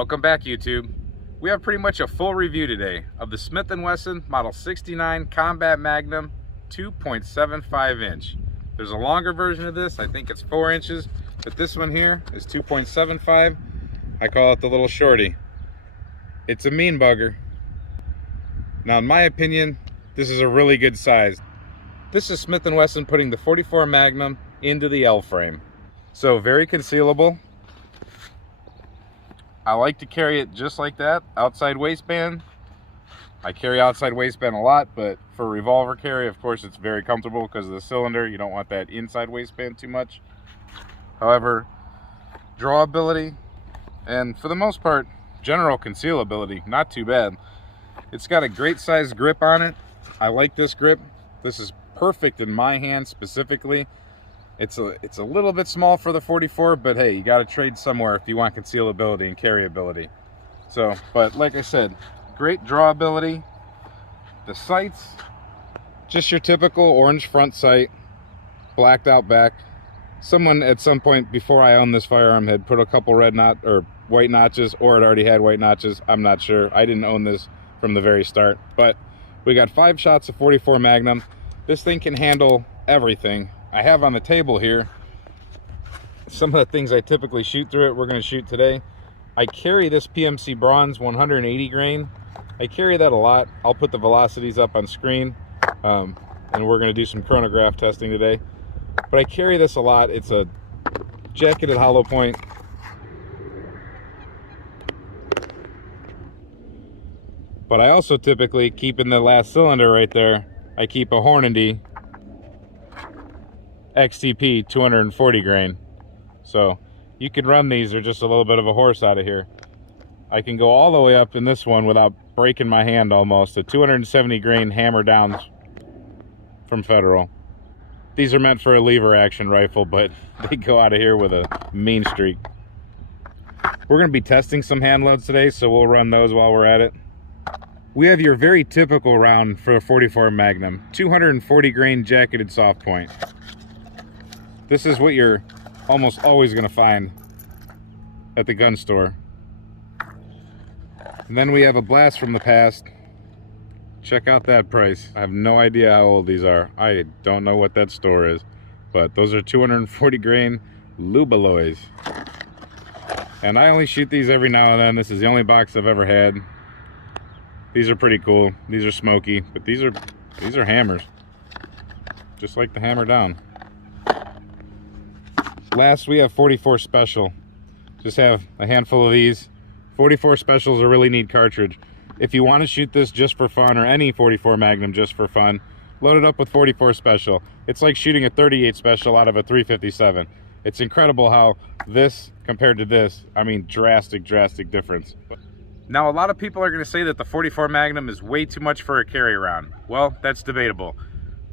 Welcome back, YouTube. We have pretty much a full review today of the Smith Wesson Model 69 Combat Magnum 2.75 inch. There's a longer version of this, I think it's 4 inches, but this one here is 2.75. I call it the little shorty. It's a mean bugger. Now, in my opinion, this is a really good size. This is Smith & Wesson putting the 44 Magnum into the L frame. So very concealable. I like to carry it just like that, outside waistband. I carry outside waistband a lot, but for revolver carry, of course, it's very comfortable because of the cylinder. You don't want that inside waistband too much. However, drawability and for the most part, general concealability, not too bad. It's got a great size grip on it. I like this grip. This is perfect in my hand specifically. It's a little bit small for the 44, but hey, you got to trade somewhere if you want concealability and carryability. So, but like I said, great drawability. The sights, just your typical orange front sight, blacked out back. Someone at some point before I owned this firearm had put a couple white notches, or it already had white notches. I'm not sure. I didn't own this from the very start, but we got 5 shots of 44 Magnum. This thing can handle everything. I have on the table here some of the things I typically shoot through it. We're going to shoot today. I carry this PMC Bronze 180 grain. I carry that a lot. I'll put the velocities up on screen, and we're going to do some chronograph testing today. But I carry this a lot. It's a jacketed hollow point. But I also typically keep in the last cylinder right there, I keep a Hornady XTP 240 grain. So you could run these, or just a little bit of a horse out of here. I can go all the way up in this one without breaking my hand almost. A 270 grain hammer downs from Federal. These are meant for a lever action rifle, but they go out of here with a mean streak. We're going to be testing some hand loads today, so we'll run those while we're at it. We have your very typical round for a 44 Magnum, 240 grain jacketed soft point. This is what you're almost always going to find at the gun store. And then we have a blast from the past. Check out that price. I have no idea how old these are. I don't know what that store is, but those are 240 grain Lubaloys. And I only shoot these every now and then. This is the only box I've ever had. These are pretty cool. These are smoky, but these are hammers. Just like the hammer down. Last, we have 44 Special. Just have a handful of these. 44 Special is a really neat cartridge. If you want to shoot this just for fun, or any 44 Magnum just for fun, load it up with 44 Special. It's like shooting a 38 Special out of a 357. It's incredible how this compared to this, I mean, drastic difference. Now, a lot of people are going to say that the 44 Magnum is way too much for a carry round. Well, that's debatable.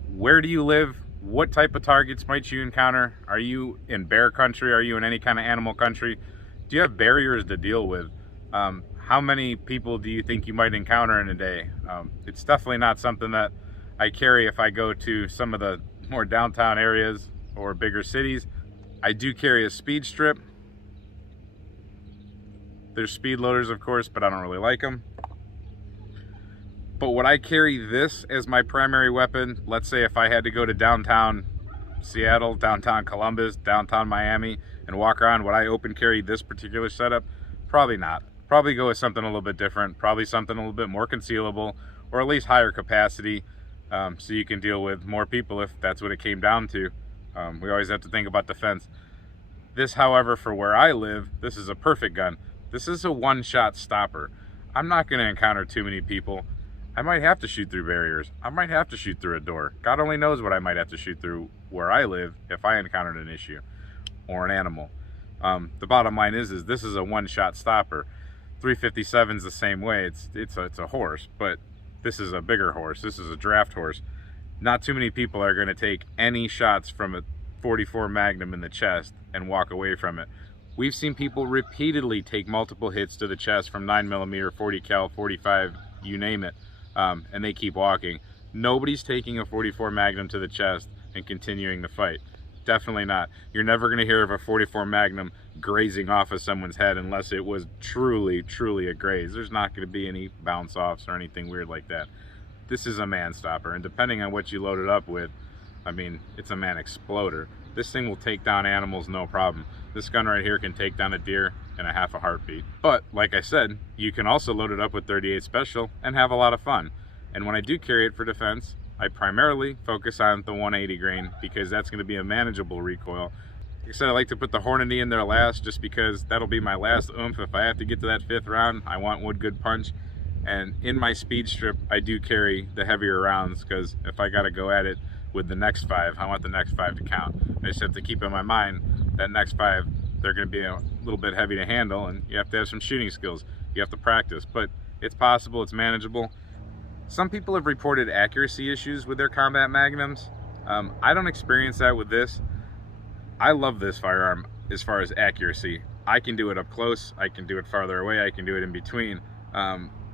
Where do you live? What type of targets might you encounter? Are you in bear country? Are you in any kind of animal country? Do you have barriers to deal with? How many people do you think you might encounter in a day? It's definitely not something that I carry if I go to some of the more downtown areas or bigger cities. I do carry a speed strip. There's speed loaders, of course, but I don't really like them. But would I carry this as my primary weapon? Let's say if I had to go to downtown Seattle, downtown Columbus, downtown Miami, and walk around, would I open carry this particular setup? Probably not. Probably go with something a little bit different. Probably something a little bit more concealable, or at least higher capacity, so you can deal with more people if that's what it came down to. We always have to think about defense. This, however, for where I live, this is a perfect gun. This is a one-shot stopper. I'm not going to encounter too many people. I might have to shoot through barriers. I might have to shoot through a door. God only knows what I might have to shoot through where I live if I encountered an issue or an animal. The bottom line is this is a one-shot stopper. 357's the same way. It's a horse, but this is a bigger horse. This is a draft horse. Not too many people are going to take any shots from a 44 Magnum in the chest and walk away from it. We've seen people repeatedly take multiple hits to the chest from 9mm, 40 cal, 45, you name it. And they keep walking. Nobody's taking a 44 Magnum to the chest and continuing the fight. Definitely not. You're never going to hear of a 44 Magnum grazing off of someone's head unless it was truly, truly a graze. There's not going to be any bounce offs or anything weird like that. This is a man stopper, and depending on what you load it up with, I mean, it's a man exploder. This thing will take down animals no problem. This gun right here can take down a deer in a half a heartbeat. But like I said, you can also load it up with 38 Special and have a lot of fun. And when I do carry it for defense, I primarily focus on the 180 grain because that's going to be a manageable recoil. Like I said, I like to put the Hornady in there last just because that'll be my last oomph. If I have to get to that 5th round, I want one good punch. And in my speed strip, I do carry the heavier rounds because if I got to go at it with the next 5, I want the next 5 to count. I just have to keep in my mind that next 5, they're going to be a little bit heavy to handle, and you have to have some shooting skills. You have to practice, but it's possible, it's manageable. Some people have reported accuracy issues with their combat magnums. I don't experience that with this. I love this firearm as far as accuracy. I can do it up close, I can do it farther away, I can do it in between.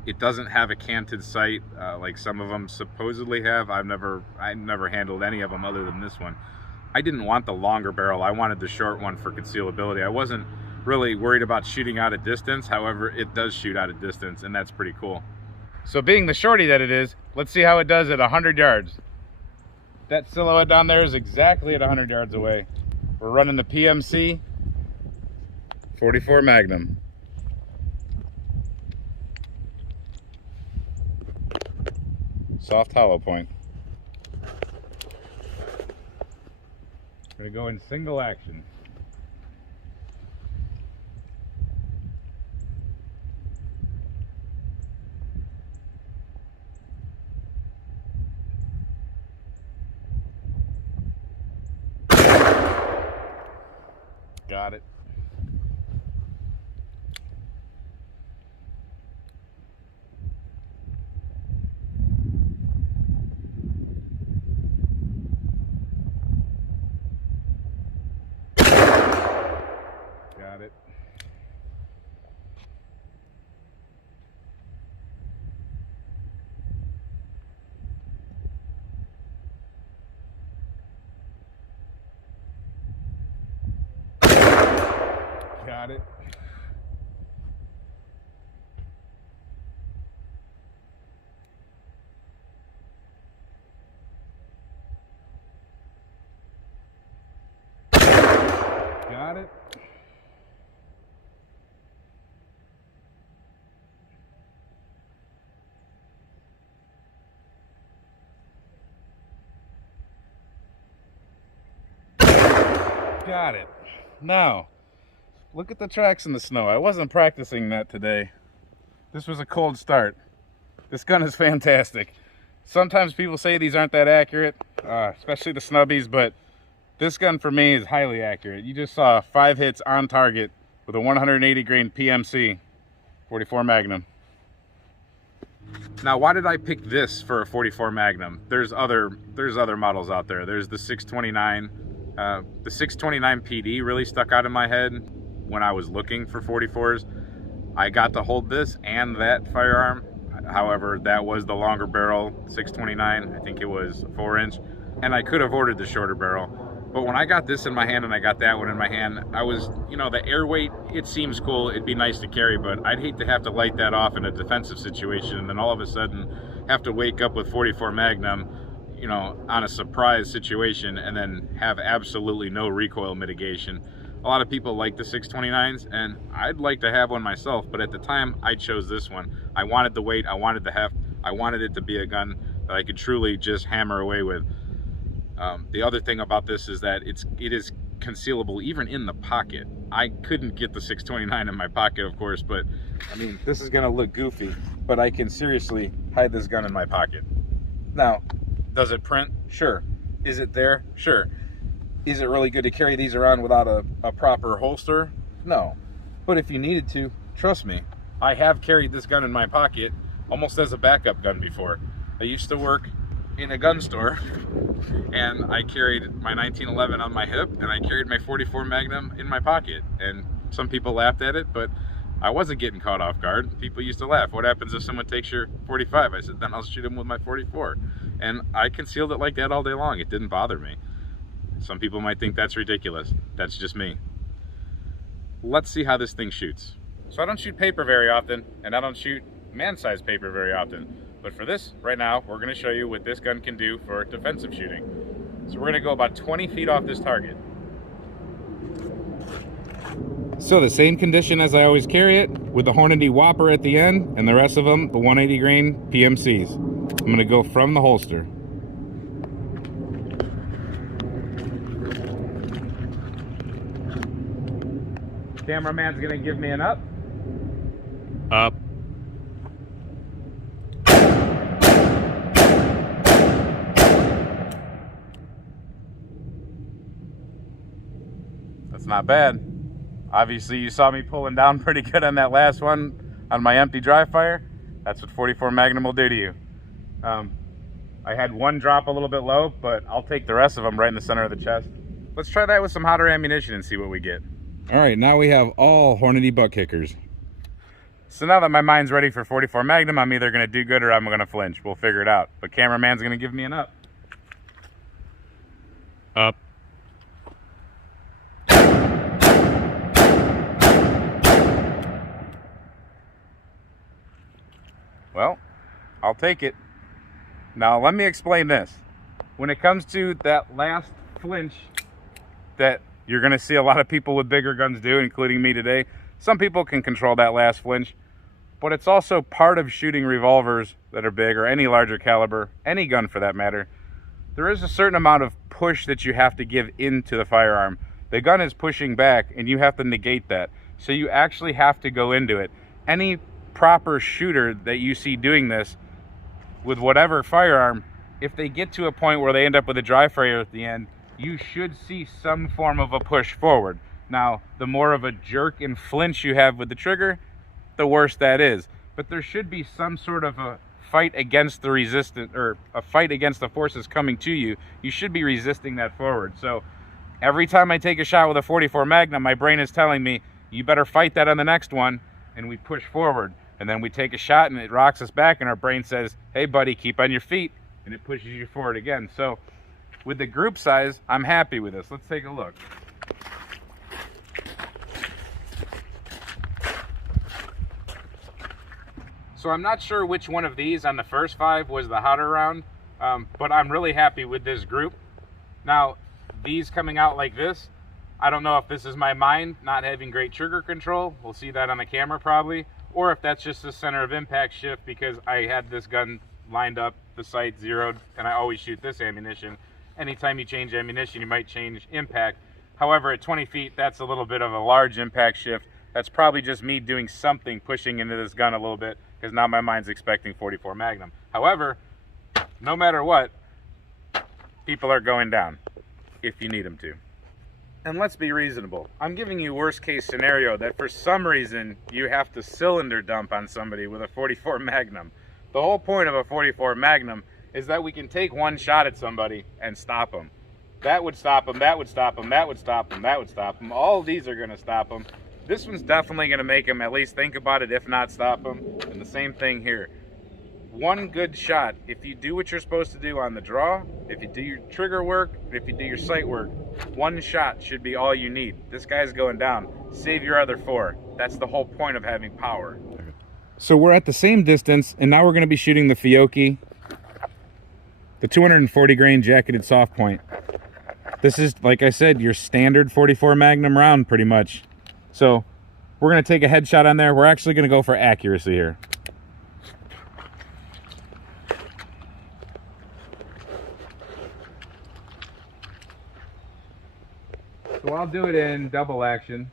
It doesn't have a canted sight like some of them supposedly have. I never handled any of them other than this one. I didn't want the longer barrel. I wanted the short one for concealability. I wasn't really worried about shooting out at distance. However, it does shoot out at distance, and that's pretty cool. So being the shorty that it is, let's see how it does at 100 yards. That silhouette down there is exactly at 100 yards away. We're running the PMC 44 Magnum. Soft hollow point. Gonna go in single action. Got it. Got it. Got it. Got it. Got it. Now, look at the tracks in the snow. I wasn't practicing that today. This was a cold start. This gun is fantastic. Sometimes people say these aren't that accurate, especially the snubbies, but this gun for me is highly accurate. You just saw 5 hits on target with a 180 grain PMC 44 Magnum. Now, why did I pick this for a 44 Magnum? There's other models out there. There's the 629. The 629 PD really stuck out in my head when I was looking for 44s. I got to hold this and that firearm. However, that was the longer barrel 629. I think it was 4-inch, and I could have ordered the shorter barrel. But when I got this in my hand and I got that one in my hand, I was, you know, the air weight, it seems cool, it'd be nice to carry, but I'd hate to have to light that off in a defensive situation and then all of a sudden have to wake up with 44 Magnum, you know, on a surprise situation and then have absolutely no recoil mitigation. A lot of people like the 629s, and I'd like to have one myself, but at the time I chose this one. I wanted the weight, I wanted the heft, I wanted it to be a gun that I could truly just hammer away with. The other thing about this is that it is concealable even in the pocket. I couldn't get the 629 in my pocket, of course, but I mean, this is gonna look goofy, but I can seriously hide this gun in my pocket. Now, does it print? Sure. Is it there? Sure. Is it really good to carry these around without a proper holster? No. But if you needed to, trust me, I have carried this gun in my pocket almost as a backup gun before. I used to work in a gun store, and I carried my 1911 on my hip, and I carried my 44 Magnum in my pocket. And some people laughed at it, but I wasn't getting caught off guard. People used to laugh. What happens if someone takes your 45? I said, then I'll shoot him with my 44. And I concealed it like that all day long. It didn't bother me. Some people might think that's ridiculous. That's just me. Let's see how this thing shoots. So I don't shoot paper very often, and I don't shoot man-sized paper very often. But for this, right now, we're gonna show you what this gun can do for defensive shooting. So we're gonna go about 20 feet off this target. So the same condition as I always carry it, with the Hornady Whopper at the end, and the rest of them, the 180 grain PMCs. I'm gonna go from the holster. Cameraman's gonna give me an up. Up. That's not bad. Obviously you saw me pulling down pretty good on that last one on my empty dry fire. That's what 44 Magnum will do to you. I had one drop a little bit low, but I'll take the rest of them right in the center of the chest. Let's try that with some hotter ammunition and see what we get. All right, now we have all Hornady butt kickers. So now that my mind's ready for 44 Magnum, I'm either gonna do good or I'm gonna flinch. We'll figure it out. But cameraman's gonna give me an up. Up. Well, I'll take it. Now let me explain this. When it comes to that last flinch that you're gonna see a lot of people with bigger guns do, including me today, some people can control that last flinch, but it's also part of shooting revolvers that are big, or any larger caliber, any gun for that matter. There is a certain amount of push that you have to give into the firearm. The gun is pushing back and you have to negate that. So you actually have to go into it. Any proper shooter that you see doing this with whatever firearm, if they get to a point where they end up with a dry fire at the end, you should see some form of a push forward. Now, the more of a jerk and flinch you have with the trigger, the worse that is. But there should be some sort of a fight against the resistance, or a fight against the forces coming to you. You should be resisting that forward. So every time I take a shot with a 44 Magnum, my brain is telling me, you better fight that on the next one, and we push forward. And then we take a shot and it rocks us back, and our brain says, hey buddy, keep on your feet, and it pushes you forward again. So with the group size, I'm happy with this. Let's take a look. So I'm not sure which one of these on the first 5 was the hotter round, but I'm really happy with this group. Now, these coming out like this, I don't know if this is my mind not having great trigger control. We'll see that on the camera probably. Or if that's just the center of impact shift because I had this gun lined up, the sight zeroed, and I always shoot this ammunition. Anytime you change ammunition, you might change impact. However, at 20 feet, that's a little bit of a large impact shift. That's probably just me doing something, pushing into this gun a little bit, because now my mind's expecting 44 Magnum. However, no matter what, people are going down if you need them to. And let's be reasonable. I'm giving you worst case scenario that for some reason you have to cylinder dump on somebody with a 44 Magnum. The whole point of a 44 Magnum is that we can take one shot at somebody and stop them. That would stop them, that would stop them, that would stop them, that would stop them. All of these are gonna stop them. This one's definitely gonna make them at least think about it, if not stop them. And the same thing here. One good shot, if you do what you're supposed to do on the draw, if you do your trigger work, if you do your sight work, one shot should be all you need. This guy's going down. Save your other 4. That's the whole point of having power. So we're at the same distance, and now we're going to be shooting the Theturkey, the 240 grain jacketed soft point. This is, like I said, your standard 44 Magnum round pretty much. So we're going to take a headshot on there. We're actually going to go for accuracy here. So I'll do it in double action.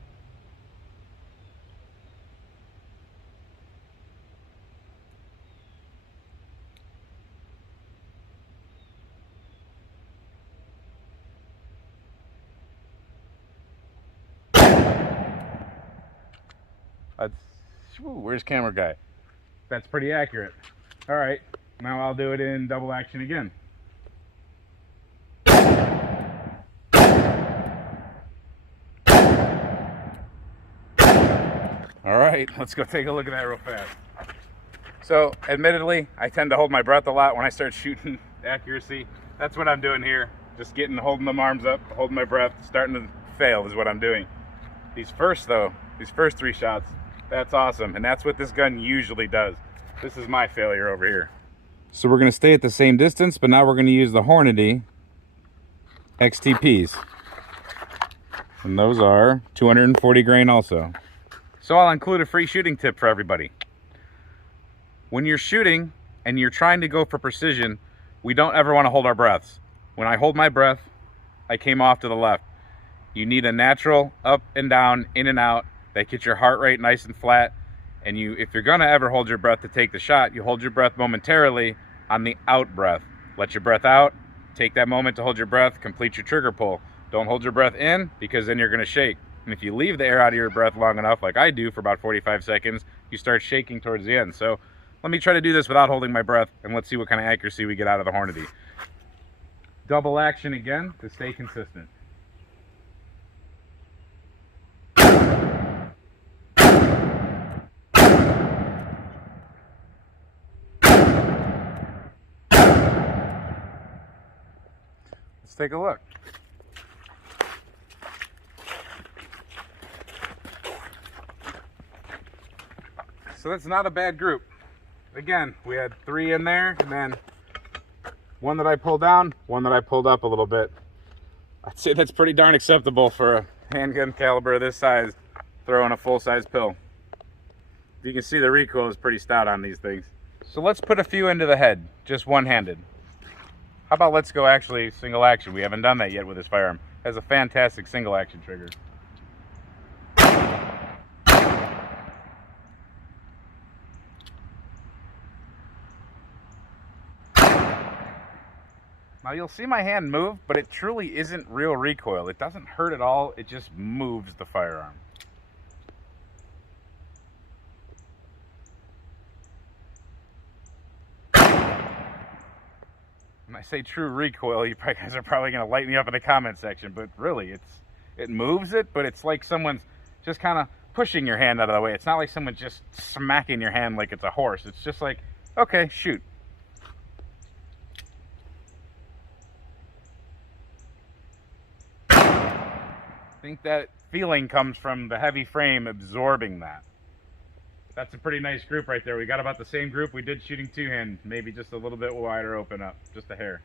Where's camera guy? That's pretty accurate. All right, now I'll do it in double action again. All right, let's go take a look at that real fast. So, admittedly, I tend to hold my breath a lot when I start shooting accuracy. That's what I'm doing here. Just holding them arms up, holding my breath, starting to fail is what I'm doing. These first 3 shots, that's awesome. And that's what this gun usually does. This is my failure over here. So we're gonna stay at the same distance, but now we're gonna use the Hornady XTPs. And those are 240 grain also. So I'll include a free shooting tip for everybody. When you're shooting and you're trying to go for precision, we don't ever want to hold our breaths. When I hold my breath, I came off to the left. You need a natural up and down, in and out, that gets your heart rate nice and flat. And if you're gonna ever hold your breath to take the shot, you hold your breath momentarily on the out breath. Let your breath out, take that moment to hold your breath, complete your trigger pull. Don't hold your breath in, because then you're gonna shake. And if you leave the air out of your breath long enough, like I do for about 45 seconds, you start shaking towards the end. So let me try to do this without holding my breath, and let's see what kind of accuracy we get out of the Hornady. Double action again to stay consistent. Let's take a look. So that's not a bad group. Again, we had 3 in there, and then 1 that I pulled down, 1 that I pulled up a little bit. I'd say that's pretty darn acceptable for a handgun caliber of this size, throwing a full-size pill. You can see the recoil is pretty stout on these things. So let's put a few into the head, just one-handed. How about let's go actually single action? We haven't done that yet with this firearm. It has a fantastic single action trigger. Now you'll see my hand move, but it truly isn't real recoil. It doesn't hurt at all, it just moves the firearm. When I say true recoil, you guys are probably going to light me up in the comment section, but really, it moves it, but it's like someone's just kind of pushing your hand out of the way. It's not like someone's just smacking your hand like it's a horse. It's just like, okay, shoot. I think that feeling comes from the heavy frame absorbing that. That's a pretty nice group right there. We got about the same group we did shooting 2-hand, maybe just a little bit wider open up, just a hair.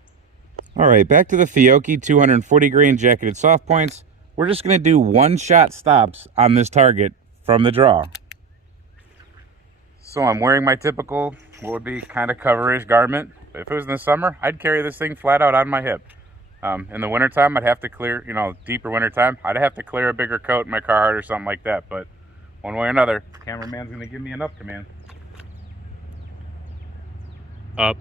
All right, back to the Theturkey 240 grain jacketed soft points. We're just gonna do 1-shot stops on this target from the draw. So I'm wearing my typical, what would be kind of coverish garment. If it was in the summer, I'd carry this thing flat out on my hip. In the wintertime, I'd have to clear, deeper wintertime, I'd have to clear a bigger coat in my Carhartt or something like that. But one way or another, the cameraman's going to give me an up command. Up.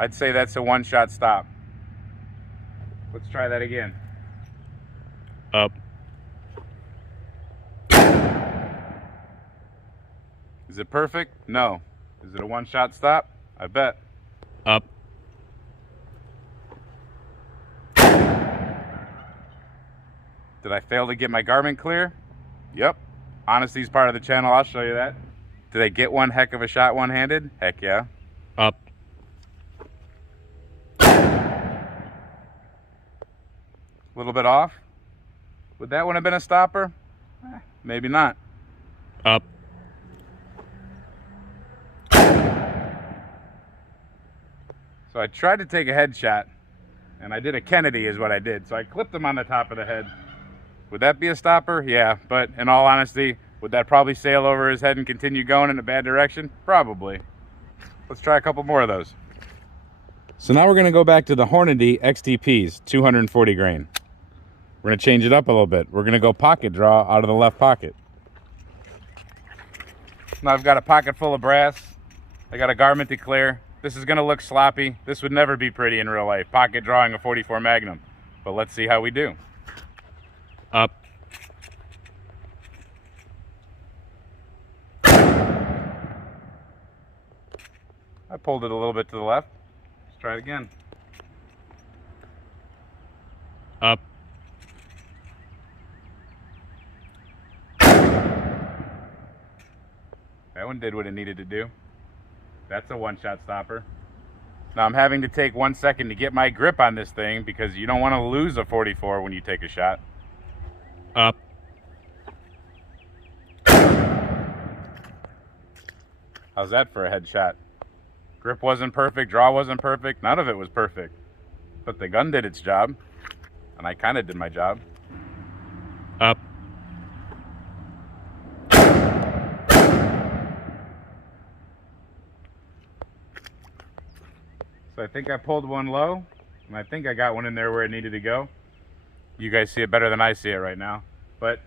I'd say that's a 1-shot stop. Let's try that again. Up. Is it perfect? No. Is it a 1-shot stop? I bet. Up. Did I fail to get my garment clear? Yep. Honesty's part of the channel, I'll show you that. Did I get one heck of a shot one-handed? Heck yeah. Up. A little bit off. Would that one have been a stopper? Maybe not. Up. So I tried to take a headshot, and I did a Kennedy is what I did. So I clipped him on the top of the head. Would that be a stopper? Yeah, but in all honesty, would that probably sail over his head and continue going in a bad direction? Probably. Let's try a couple more of those. So now we're gonna go back to the Hornady XTPs, 240 grain. We're gonna change it up a little bit. We're gonna go pocket draw out of the left pocket. Now I've got a pocket full of brass. I got a garment to clear. This is gonna look sloppy. This would never be pretty in real life, pocket drawing a 44 Magnum. But let's see how we do. Up. I pulled it a little bit to the left. Let's try it again. Up. That one did what it needed to do. That's a one-shot stopper. Now I'm having to take 1 second to get my grip on this thing because you don't want to lose a 44 when you take a shot. Up. How's that for a headshot? Grip wasn't perfect, draw wasn't perfect, none of it was perfect. But the gun did its job, and I kind of did my job. Up. So I think I pulled one low, and I think I got one in there where it needed to go. You guys see it better than I see it right now. But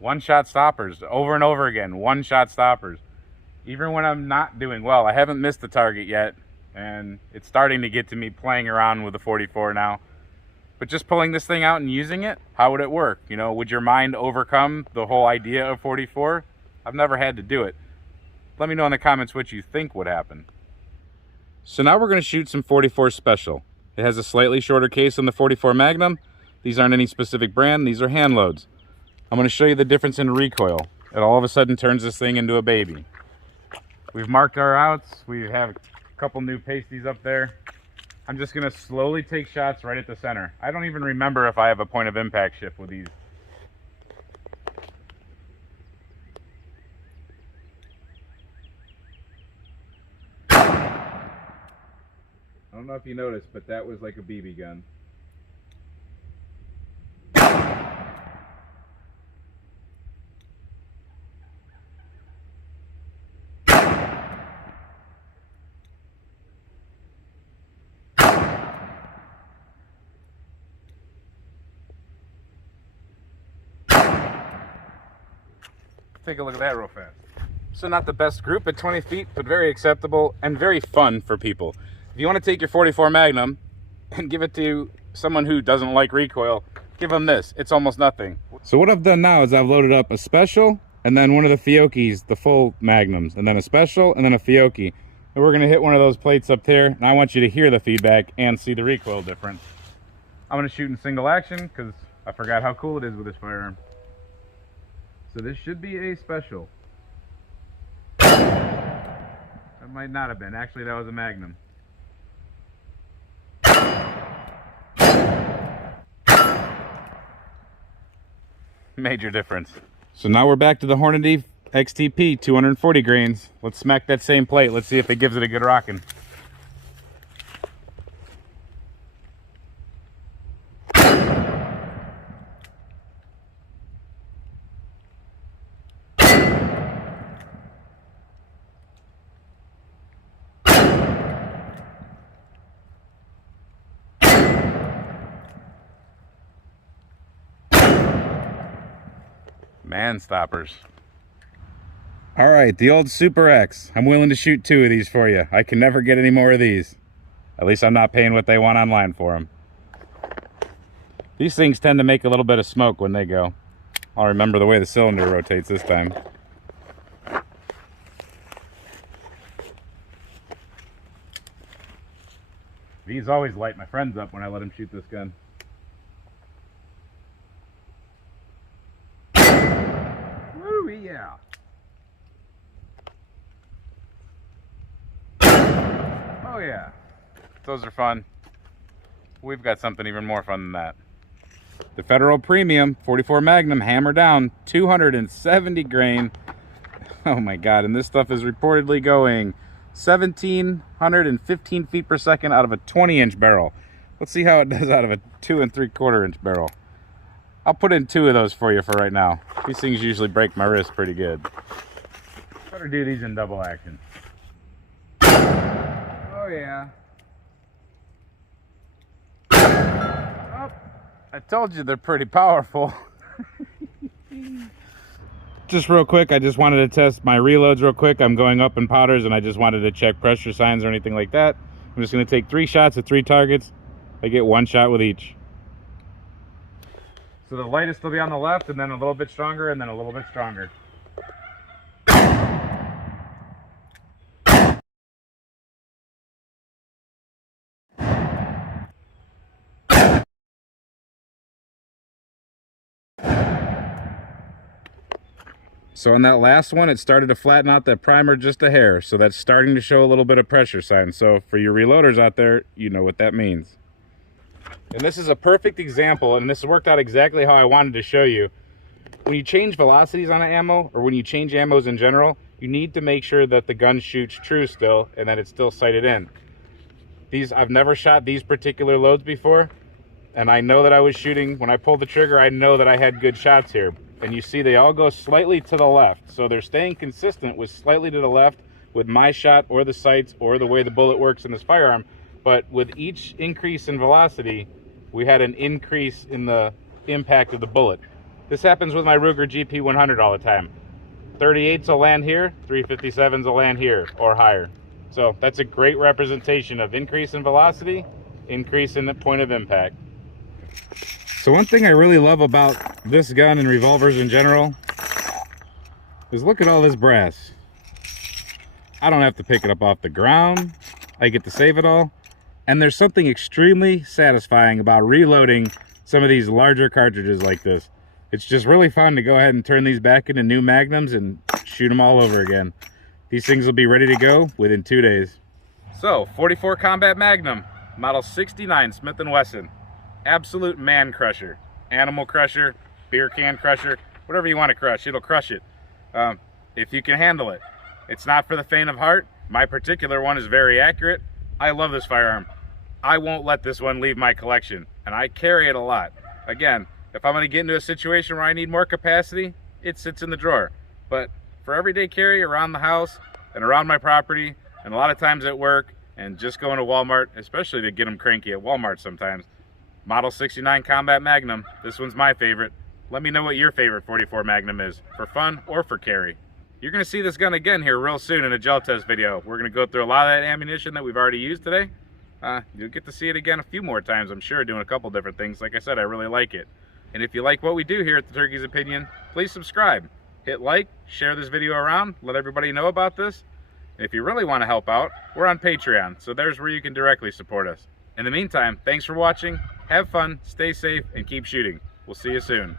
one-shot stoppers, over and over again, one-shot stoppers. Even when I'm not doing well, I haven't missed the target yet, and it's starting to get to me playing around with the 44 now. But just pulling this thing out and using it, how would it work? You know, would your mind overcome the whole idea of 44? I've never had to do it. Let me know in the comments what you think would happen. So now we're going to shoot some 44 Special. It has a slightly shorter case than the 44 Magnum. These aren't any specific brand, these are hand loads. I'm going to show you the difference in recoil. It all of a sudden turns this thing into a baby. We've marked our outs. We have a couple new pasties up there. I'm just going to slowly take shots right at the center. I don't even remember if I have a point of impact shift with these. I don't know if you noticed, but that was like a BB gun. Take a look at that real fast. So not the best group at 20 feet, but very acceptable and very fun for people. If you want to take your 44 Magnum and give it to someone who doesn't like recoil, give them this. It's almost nothing. So what I've done now is I've loaded up a Special and then one of the Theturkeys, the full Magnums, and then a Special and then a Theturkey. And we're going to hit one of those plates up there, and I want you to hear the feedback and see the recoil difference. I'm going to shoot in single action because I forgot how cool it is with this firearm. So this should be a Special. That might not have been. Actually, that was a Magnum. Major difference. So now we're back to the Hornady XTP 240 grains. Let's smack that same plate. Let's see if it gives it a good rocking. Man stoppers. All right, the old Super X. I'm willing to shoot 2 of these for you. I can never get any more of these. At least I'm not paying what they want online for them. These things tend to make a little bit of smoke when they go. I'll remember the way the cylinder rotates this time. These always light my friends up when I let them shoot this gun. Woo, yeah. Oh yeah. Those are fun. We've got something even more fun than that. The Federal Premium 44 Magnum hammer down 270 grain. Oh my god, and this stuff is reportedly going 1,715 feet per second out of a 20-inch barrel. Let's see how it does out of a 2 3/4 inch barrel. I'll put in 2 of those for you for right now. These things usually break my wrist pretty good. Better do these in double action. Oh yeah. Oh, I told you they're pretty powerful. Just real quick, I just wanted to test my reloads real quick. I'm going up in powders and I just wanted to check pressure signs or anything like that. I'm just going to take 3 shots at 3 targets. I get 1 shot with each. So the lightest will be on the left, and then a little bit stronger, and then a little bit stronger. So on that last one, it started to flatten out that primer just a hair. So that's starting to show a little bit of pressure sign. So for your reloaders out there, you know what that means. And this is a perfect example, and this has worked out exactly how I wanted to show you. When you change velocities on an ammo, or when you change ammos in general, you need to make sure that the gun shoots true still, and that it's still sighted in. I've never shot these particular loads before, and I know that I was shooting, when I pulled the trigger, I know that I had good shots here. And you see they all go slightly to the left. So they're staying consistent with slightly to the left with my shot or the sights or the way the bullet works in this firearm. But with each increase in velocity, we had an increase in the impact of the bullet. This happens with my Ruger GP 100 all the time. 38s will land here, 357s will land here or higher. So that's a great representation of increase in velocity, increase in the point of impact. So one thing I really love about this gun and revolvers in general is look at all this brass. I don't have to pick it up off the ground. I get to save it all. And there's something extremely satisfying about reloading some of these larger cartridges like this. It's just really fun to go ahead and turn these back into new Magnums and shoot them all over again. These things will be ready to go within 2 days. So, 44 Combat Magnum, model 69 Smith & Wesson. Absolute man crusher, animal crusher, beer can crusher, whatever you want to crush, it'll crush it. If you can handle it. It's not for the faint of heart. My particular one is very accurate. I love this firearm. I won't let this one leave my collection, and I carry it a lot. Again, if I'm going to get into a situation where I need more capacity, it sits in the drawer. But for everyday carry around the house and around my property, and a lot of times at work, and just going to Walmart, especially to get them cranky at Walmart sometimes, Model 69 Combat Magnum, this one's my favorite. Let me know what your favorite 44 Magnum is, for fun or for carry. You're going to see this gun again here real soon in a gel test video. We're going to go through a lot of that ammunition that we've already used today. You'll get to see it again a few more times, I'm sure, doing a couple different things. Like I said, I really like it. And if you like what we do here at The Turkey's Opinion, please subscribe. Hit like, share this video around, let everybody know about this. And if you really want to help out, we're on Patreon, so there's where you can directly support us. In the meantime, thanks for watching, have fun, stay safe, and keep shooting. We'll see you soon.